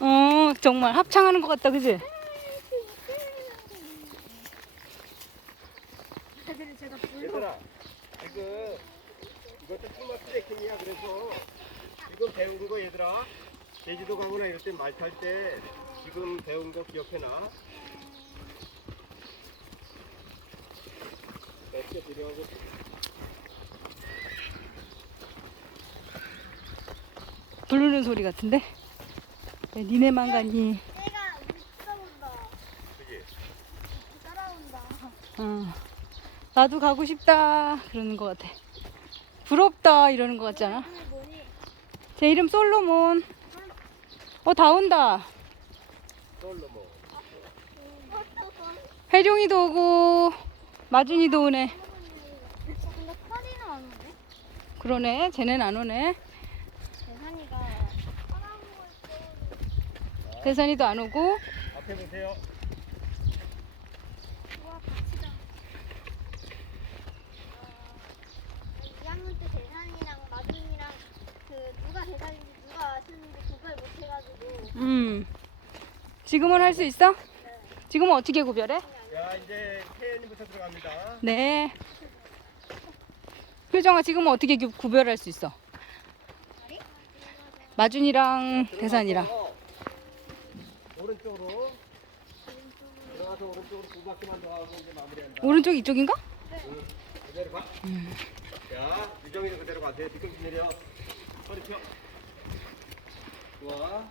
어, 정말 합창하는 것 같다, 그지? 얘들아, 지금 이것도 푸마 트레킹이야. 그래서 지금 배운 거 얘들아, 제주도 가거나 이럴 때 말 탈 때 지금 배운 거 기억해놔. 이렇게 들어가고 부르는 소리 같은데? 왜 니네만 가니? 내가 따라온다. 그지? 따라온다. 어. 나도 가고 싶다. 그러는 것 같아. 부럽다. 이러는 것 같지 않아? 제 이름 솔로몬. 어, 다 온다. 솔로 뭐. 혜룡이도 오고, 마준이도 오네. 근데 커리는 안 오네. 그러네. 쟤넨 안 오네. 재산이가 따라오고 있어. 대선이도 안 오고. 앞에 보세요. 우와 같이다. 어, 2학년 때 재산이랑 마준이랑 그 누가 재산인지 누가 아시는지 구별 못 해가지고 음. 지금은 할 수 있어? 지금은 어떻게 구별해? 자, 이제 태연이부터 들어갑니다. 네. 효정아, 지금은 어떻게 구- 구별할 수 있어? 마준이랑 대산이랑. 오른쪽으로 들어가서 오른쪽으로 두 바퀴만 더 하고 이제 마무리한다. 오른쪽 이쪽인가? 응. 그대로 가. 자, 유정이도 그대로 가세요. 뒤꿈치 내려. 허리 펴. 좋아.